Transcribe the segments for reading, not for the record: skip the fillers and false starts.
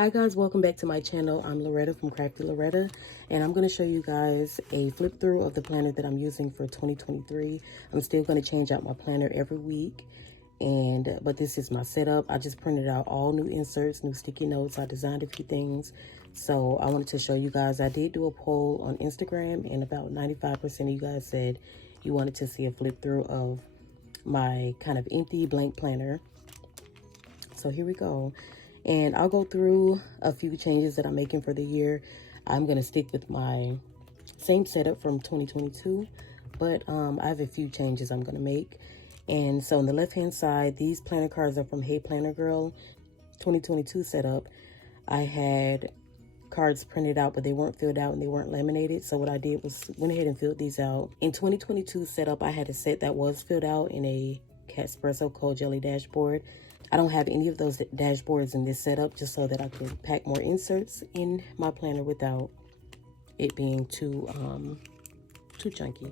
Hi guys, welcome back to my channel. I'm Loretta from Crafty Loretta, and I'm going to show you guys a flip through of the planner that I'm using for 2023. I'm still going to change out my planner every week, but this is my setup. I just printed out all new inserts, new sticky notes. I designed a few things, so I wanted to show you guys. I did do a poll on Instagram, and about 95% of you guys said you wanted to see a flip through of my kind of empty blank planner. So here we go. And I'll go through a few changes that I'm making for the year. I'm going to stick with my same setup from 2022, but I have a few changes I'm going to make. And so on the left hand side, these planner cards are from Hey Planner Girl 2022 setup. I had cards printed out, but they weren't filled out and they weren't laminated. So what I did was went ahead and filled these out. In 2022 setup, I had a set that was filled out in a Espresso Cold Jelly dashboard. I don't have any of those dashboards in this setup, just so that I could pack more inserts in my planner without it being too chunky.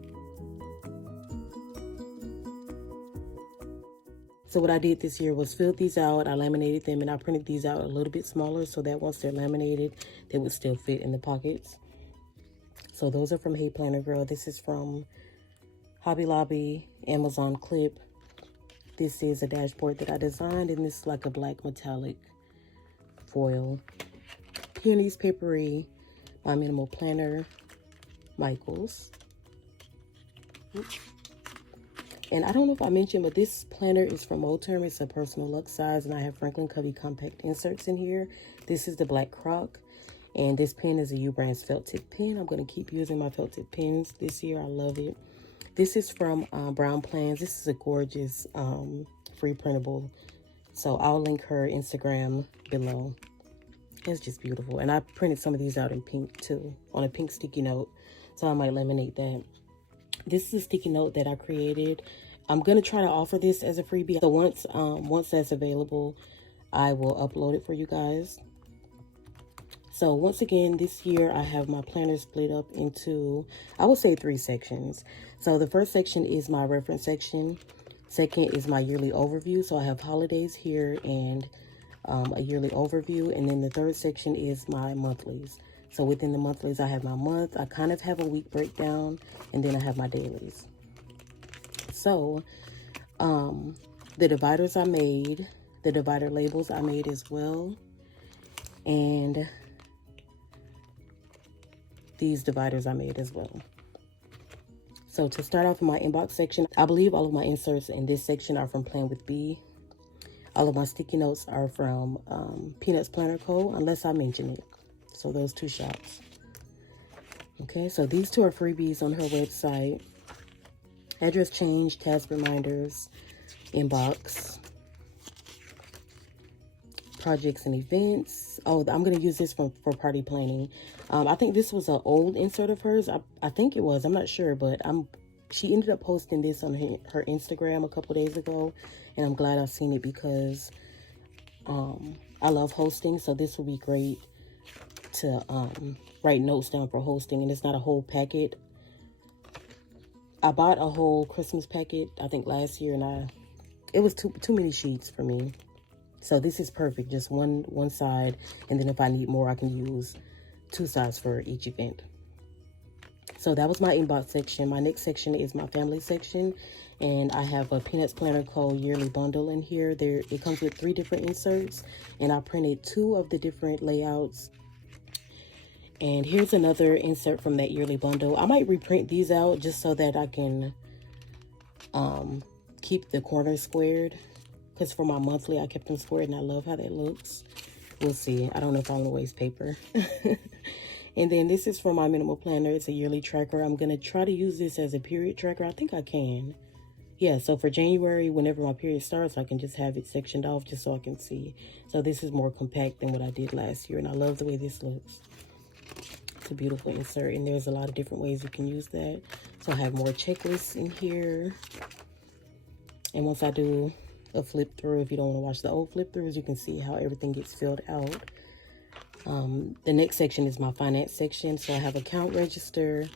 So what I did this year was filled these out, I laminated them, and I printed these out a little bit smaller so that once they're laminated, they would still fit in the pockets. So those are from Hey Planner Girl. This is from Hobby Lobby, Amazon Clip. This is a dashboard that I designed, and this is like a black metallic foil. Peonies Papery, My Minimal Planner, Michaels. And I don't know if I mentioned, but this planner is from Moterm. It's a personal luxe size, and I have Franklin Covey compact inserts in here. This is the black Croc, and this pen is a U-Brands felt tip pen. I'm going to keep using my felt tip pens this year. I love it. This is from Brown Plans. This is a gorgeous free printable. So I'll link her Instagram below. It's just beautiful. And I printed some of these out in pink too, on a pink sticky note. So I might laminate that. This is a sticky note that I created. I'm going to try to offer this as a freebie. So once that's available, I will upload it for you guys. So once again, this year I have my planner split up into, I would say, 3 sections. So the first section is my reference section. Second is my yearly overview. So I have holidays here and a yearly overview. And then the third section is my monthlies. So within the monthlies, I have my month. I kind of have a week breakdown, and then I have my dailies. So the dividers I made, the divider labels I made as well. And these dividers I made as well. So to start off in my inbox section, I believe all of my inserts in this section are from Plan with B. All of my sticky notes are from Peanuts Planner Co., unless I mention it. So those 2 shops. Okay, so these 2 are freebies on her website. Address change, task reminders, inbox, projects and events. Oh, I'm going to use this for party planning. I think this was an old insert of hers. I think it was. I'm not sure, but she ended up posting this on her Instagram a couple days ago, and I'm glad I've seen it because I love hosting, so this will be great to write notes down for hosting, and it's not a whole packet. I bought a whole Christmas packet, I think last year, and it was too many sheets for me. So this is perfect, just one side, and then if I need more, I can use 2 sides for each event. So that was my inbox section. My next section is my family section, and I have a Peanuts Planner Co. yearly bundle in here. It comes with 3 different inserts, and I printed 2 of the different layouts. And here's another insert from that yearly bundle. I might reprint these out just so that I can keep the corners squared. Because for my monthly, I kept them squared, and I love how that looks. We'll see. I don't know if I want to waste paper. And then this is for my minimal planner. It's a yearly tracker. I'm going to try to use this as a period tracker. I think I can. Yeah, so for January, whenever my period starts, I can just have it sectioned off just so I can see. So this is more compact than what I did last year, and I love the way this looks. It's a beautiful insert, and there's a lot of different ways you can use that. So I have more checklists in here. And once I do a flip through, if you don't want to watch the old flip throughs, you can see how everything gets filled out. The next section is my finance section. So I have account register,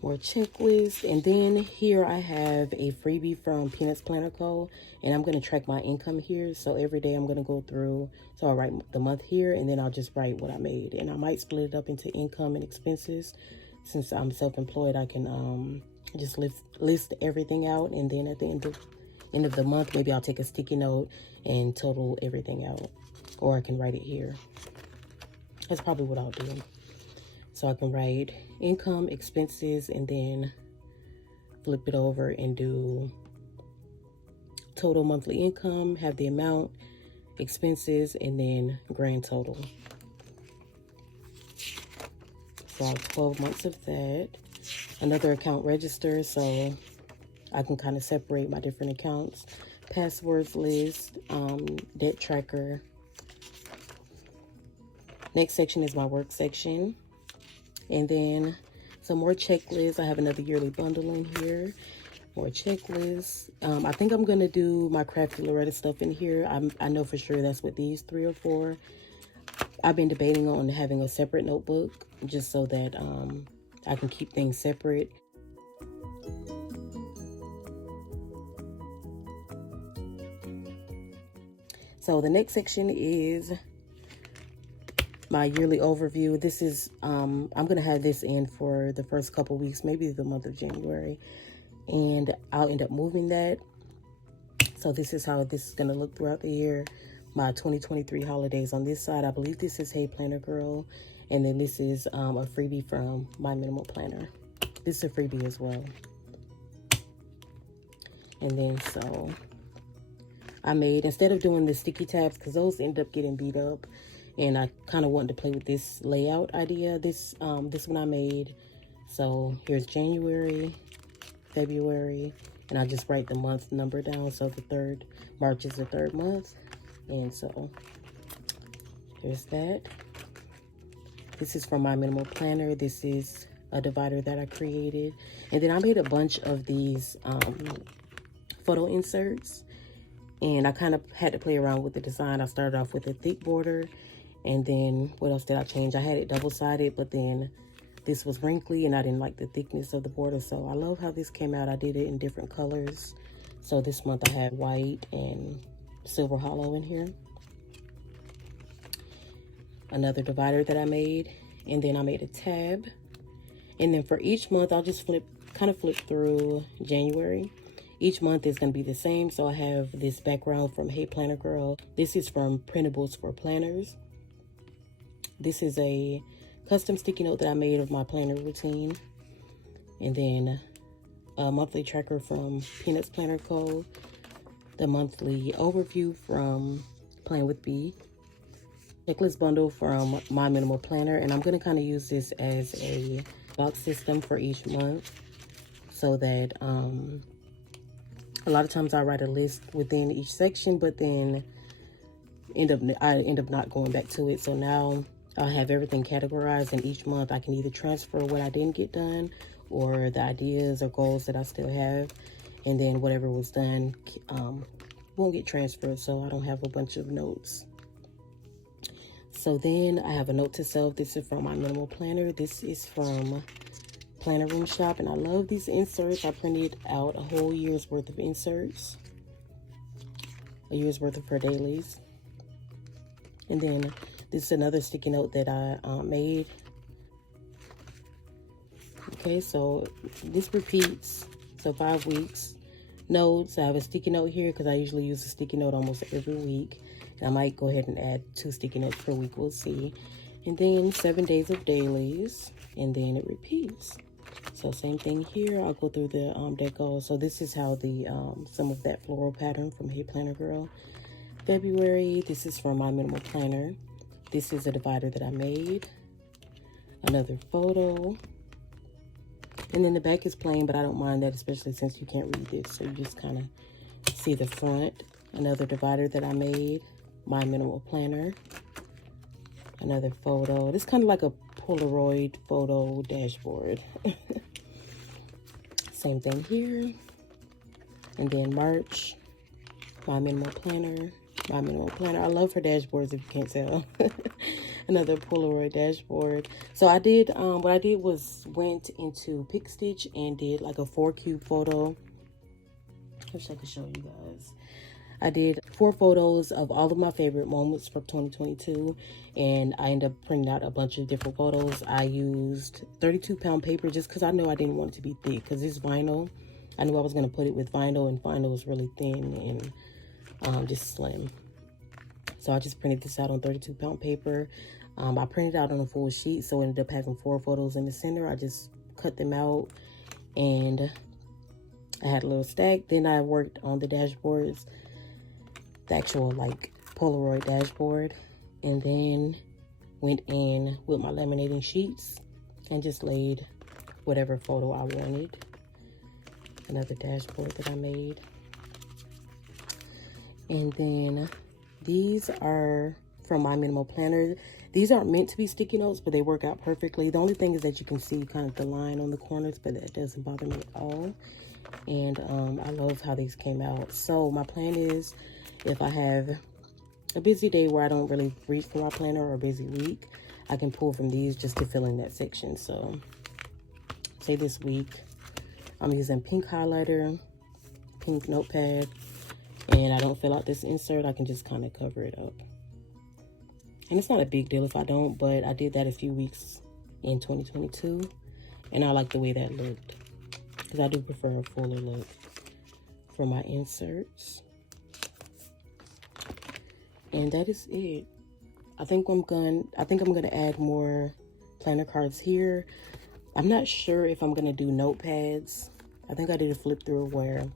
More checklist. And then here I have a freebie from Peanuts Planner Co. And I'm going to track my income here. So every day I'm going to go through. So I'll write the month here, and then I'll just write what I made. And I might split it up into income and expenses. Since I'm self-employed, I can just list everything out. And then at the end of the month, maybe I'll take a sticky note and total everything out. Or I can write it here. That's probably what I'll do. So I can write income, expenses, and then flip it over and do total monthly income, have the amount, expenses, and then grand total. So I have 12 months of that. Another account register, so I can kind of separate my different accounts. Passwords list, debt tracker. Next section is my work section. And then some more checklists. I have another yearly bundle in here. More checklists. I think I'm going to do my Crafty Loretta stuff in here. I know for sure that's what these 3 or 4. I've been debating on having a separate notebook just so that I can keep things separate. So the next section is my yearly overview. This is, I'm going to have this in for the first couple weeks, maybe the month of January. And I'll end up moving that. So this is how this is going to look throughout the year. My 2023 holidays on this side. I believe this is Hey Planner Girl. And then this is a freebie from My Minimal Planner. This is a freebie as well. And then so I made, instead of doing the sticky tabs, because those end up getting beat up, and I kind of wanted to play with this layout idea. This one I made. So here's January, February, and I just write the month number down. So March is the 3rd month. And so there's that. This is from My Minimal Planner. This is a divider that I created. And then I made a bunch of these photo inserts. And I kind of had to play around with the design. I started off with a thick border. And then what else did I change? I had it double-sided, but then this was wrinkly and I didn't like the thickness of the border. So I love how this came out. I did it in different colors. So this month I had white and silver hollow in here. Another divider that I made. And then I made a tab. And then for each month, I'll just kind of flip through January. Each month is going to be the same. So I have this background from Hey Planner Girl. This is from Printables for Planners. This is a custom sticky note that I made of my planner routine. And then a monthly tracker from Peanuts Planner Co. The monthly overview from Playing with Bee. Checklist bundle from My Minimal Planner. And I'm going to kind of use this as a box system for each month. So that a lot of times I write a list within each section, but then I end up not going back to it. So now I'll have everything categorized, and each month I can either transfer what I didn't get done or the ideas or goals that I still have, and then whatever was done won't get transferred, so I don't have a bunch of notes. So then I have a note to self. This is from My Minimal Planner. This is from Planner Room Shop, and I love these inserts. I printed out a whole year's worth of inserts, a year's worth of her dailies. And then this is another sticky note that I made. Okay, so this repeats. So 5 weeks. Notes, I have a sticky note here because I usually use a sticky note almost every week. And I might go ahead and add 2 sticky notes per week, we'll see. And then 7 days of dailies, and then it repeats. So same thing here. I'll go through the deco. So this is how the some of that floral pattern from Hey Planner Girl. February, this is from My Minimal Planner. This is a divider that I made. Another photo. And then the back is plain, but I don't mind that, especially since you can't read this. So you just kind of see the front. Another divider that I made. My Minimal Planner. Another photo. This is kind of like a Polaroid photo dashboard. Same thing here. And then March. My Minimal Planner. My Minimal Planner. I love her dashboards if you can't tell. Another Polaroid dashboard. So I did, what I did was went into Pick Stitch and did like a 4-cube photo. I wish I could show you guys. I did 4 photos of all of my favorite moments from 2022, and I ended up printing out a bunch of different photos. I used 32-pound paper just because I know I didn't want it to be thick, because it's vinyl. I knew I was going to put it with vinyl, and vinyl is really thin and just slim. So I just printed this out on 32-pound paper. I printed out on a full sheet, so I ended up having 4 photos in the center. I just cut them out, and I had a little stack. Then I worked on the dashboards, the actual like Polaroid dashboard, and then went in with my laminating sheets and just laid whatever photo I wanted. Another dashboard that I made. And then these are from my minimal planner. These aren't meant to be sticky notes, but they work out perfectly. The only thing is that you can see kind of the line on the corners, but that doesn't bother me at all. And I love how these came out. So my plan is, if I have a busy day where I don't really reach for my planner, or a busy week, I can pull from these just to fill in that section. So say this week I'm using pink highlighter, pink notepad, and I don't fill out this insert, I can just kind of cover it up. And it's not a big deal if I don't, but I did that a few weeks in 2022, and I like the way that looked, because I do prefer a fuller look for my inserts. And that is it. I think I'm gonna add more planner cards here. I'm not sure if I'm gonna do notepads. I think I did a flip through where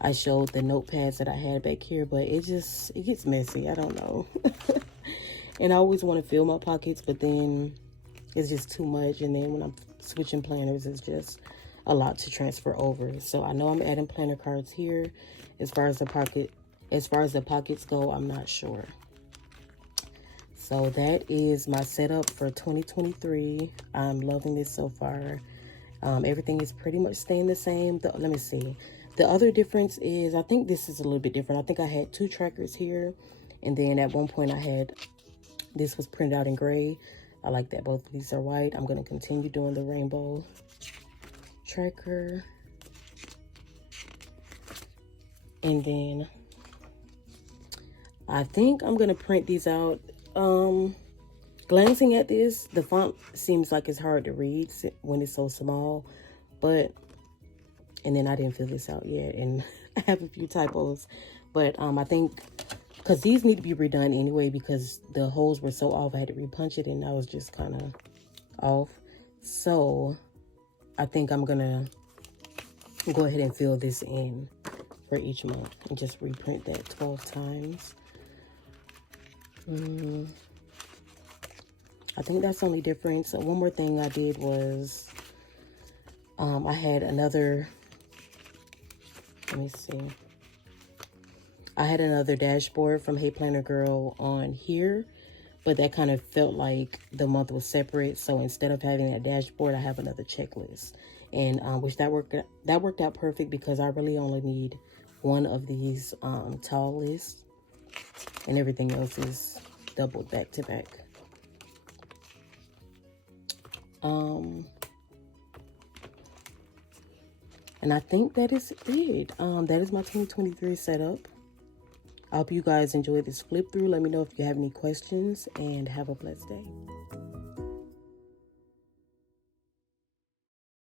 I showed the notepads that I had back here, but it gets messy. I don't know. And I always want to fill my pockets, but then it's just too much. And then when I'm switching planners, it's just a lot to transfer over. So I know I'm adding planner cards here. As far as the pockets go, I'm not sure. So that is my setup for 2023. I'm loving this so far. Everything is pretty much staying the same. Let me see. The other difference is, I think this is a little bit different. I think I had 2 trackers here, and then at one point this was printed out in gray. I like that both of these are white. I'm going to continue doing the rainbow tracker. And then I think I'm going to print these out. Glancing at this, the font seems like it's hard to read when it's so small, and then I didn't fill this out yet, and I have a few typos, but I think, because these need to be redone anyway, because the holes were so off, I had to repunch it, and I was just kind of off. So I think I'm gonna go ahead and fill this in for each month and just reprint that 12 times. I think that's the only difference. So one more thing I did was, I had another, let me see. I had another dashboard from Hey Planner Girl on here, but that kind of felt like the month was separate. So instead of having that dashboard, I have another checklist. And which that worked out perfect, because I really only need one of these tall lists, and everything else is doubled back to back. And I think that is it. That is my 2023 setup. I hope you guys enjoyed this flip through. Let me know if you have any questions, and have a blessed day.